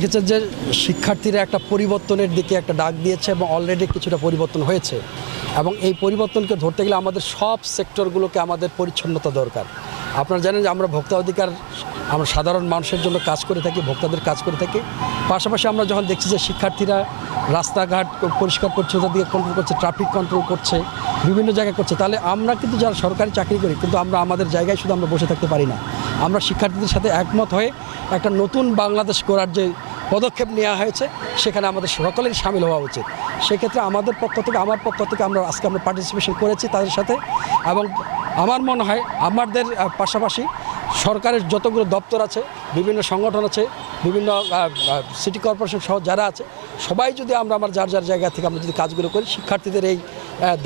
দেখেছেন যে শিক্ষার্থীরা একটা পরিবর্তনের দিকে একটা ডাক দিয়েছে এবং অলরেডি কিছুটা পরিবর্তন হয়েছে। এবং এই পরিবর্তনকে ধরতে গেলে আমাদের সব সেক্টরগুলোকে আমাদের পরিচ্ছন্নতা দরকার। আপনারা জানেন যে আমরা ভোক্তা অধিকার, আমরা সাধারণ মানুষের জন্য কাজ করে থাকি, ভোক্তাদের কাজ করে থাকি। পাশাপাশি আমরা যখন দেখছি যে শিক্ষার্থীরা রাস্তাঘাট পরিষ্কার পরিচ্ছন্নতার দিকে কন্ট্রোল করছে ট্রাফিক কন্ট্রোল করছে, বিভিন্ন জায়গায় করছে, তাহলে আমরা কিন্তু যারা সরকারি চাকরি করি, কিন্তু আমরা আমাদের জায়গায় শুধু আমরা বসে থাকতে পারি না। আমরা শিক্ষার্থীদের সাথে একমত হয়ে একটা নতুন বাংলাদেশ করার যে পদক্ষেপ নেওয়া হয়েছে, সেখানে আমাদের সকলের সামিল হওয়া উচিত। সেক্ষেত্রে আমাদের পক্ষ থেকে, আমার পক্ষ থেকে আমরা আজকে আমরা পার্টিসিপেশন করেছি তাদের সাথে এবং আমার মনে হয় আমাদের পাশাপাশি সরকারের যতগুলো দপ্তর আছে, বিভিন্ন সংগঠন আছে, বিভিন্ন সিটি কর্পোরেশন সহ যারা আছে, সবাই যদি আমরা আমার যার যার জায়গা থেকে আমরা যদি কাজগুলো করি, শিক্ষার্থীদের এই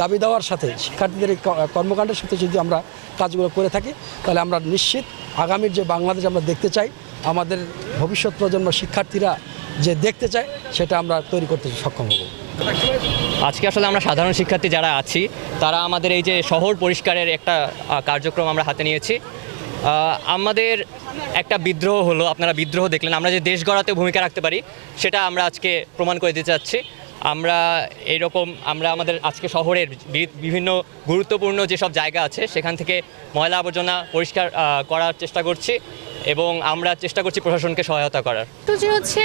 দাবি দেওয়ার সাথে, শিক্ষার্থীদের এই কর্মকাণ্ডের সাথে যদি আমরা কাজগুলো করে থাকি, তাহলে আমরা নিশ্চিত আগামীর যে বাংলাদেশ আমরা দেখতে চাই, আমাদের ভবিষ্যৎ প্রজন্ম শিক্ষার্থীরা যে দেখতে চায়, সেটা আমরা তৈরি করতে সক্ষম হব। আজকে আসলে আমরা সাধারণ শিক্ষার্থী যারা আছি, তারা আমাদের এই যে শহর পরিষ্কারের একটা কার্যক্রম আমরা হাতে নিয়েছি। আমাদের একটা বিদ্রোহ হলো, আপনারা বিদ্রোহ দেখলেন, আমরা যে দেশ গড়াতে ভূমিকা রাখতে পারি, সেটা আমরা আজকে প্রমাণ করে দিতে চাচ্ছি। আমরা এরকম, আমরা আমাদের আজকে শহরের বিভিন্ন গুরুত্বপূর্ণ যেসব জায়গা আছে, সেখান থেকে ময়লা আবর্জনা পরিষ্কার করার চেষ্টা করছি এবং আমরা চেষ্টা করছি প্রশাসনকে সহায়তা করার। তো যে হচ্ছে,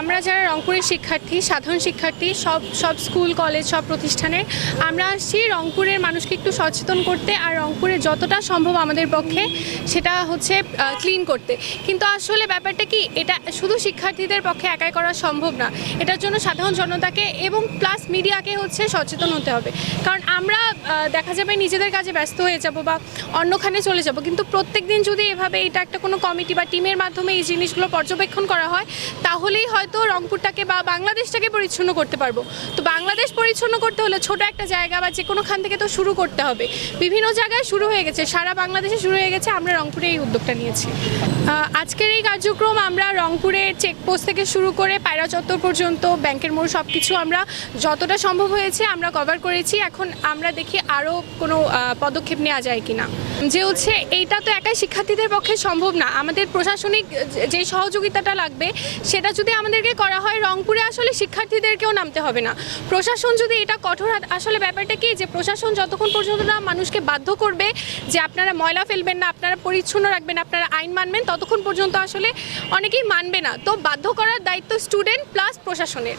আমরা যারা রংপুরের শিক্ষার্থী, সাধারণ শিক্ষার্থী, সব সব স্কুল, কলেজ, সব প্রতিষ্ঠানে, আমরা আসছি রংপুরের মানুষকে একটু সচেতন করতে আর রংপুরে যতটা সম্ভব আমাদের পক্ষে সেটা হচ্ছে ক্লিন করতে। কিন্তু আসলে ব্যাপারটা কি, এটা শুধু শিক্ষার্থীদের পক্ষে একাই করা সম্ভব না, এটার জন্য সাধারণ জনতাকে এবং প্লাস মিডিয়াকে হচ্ছে সচেতন হতে হবে। কারণ আমরা দেখা যাবে নিজেদের কাজে ব্যস্ত হয়ে যাব বা অন্যখানে চলে যাব, কিন্তু প্রত্যেক দিন যদি এভাবে এটা একটা কোনো কমিটি বা টিমের মাধ্যমে এই জিনিসগুলো পর্যবেক্ষণ করা হয়, তাহলেই হয়তো রংপুরটাকে বা বাংলাদেশটাকে পরিচ্ছন্ন করতে পারব। তো বাংলাদেশ পরিচ্ছন্ন করতে হলে ছোট একটা জায়গা বা যে কোনোখান থেকে তো শুরু করতে হবে। বিভিন্ন জায়গায় শুরু হয়ে গেছে, সারা বাংলাদেশে শুরু হয়ে গেছে, আমরা রংপুরে এই উদ্যোগটা নিয়েছি। আজকের এই কার্যক্রম আমরা রংপুরের চেকপোস্ট থেকে শুরু করে পায়রা চত্বর পর্যন্ত, ব্যাংকের মোড় সব কিছু আমরা যতটা সম্ভব হয়েছে আমরা কভার করেছি। এখন আমরা দেখি আরও কোনো পদক্ষেপ নেওয়া যায় কিনা। যে হচ্ছে এইটা তো একাই শিক্ষার্থীদের পক্ষে সম্ভব না। আমাদের প্রশাসনিক যে সহযোগিতাটা লাগবে, সেটা যদি আমাদেরকে করা হয়, রংপুরে আসলে শিক্ষার্থীদেরকেও নামতে হবে না। প্রশাসন যদি এটা কঠোর আসলে ব্যাপারটা কি? যে প্রশাসন যতক্ষণ পর্যন্ত না মানুষকে বাধ্য করবে যে আপনারা ময়লা ফেলবেন না, আপনারা পরিচ্ছন্ন রাখবেন, আপনারা আইন মানবেন, ততক্ষণ পর্যন্ত আসলে অনেকেই মানবে না। তো বাধ্য করার দায়িত্ব স্টুডেন্ট প্লাস প্রশাসনের।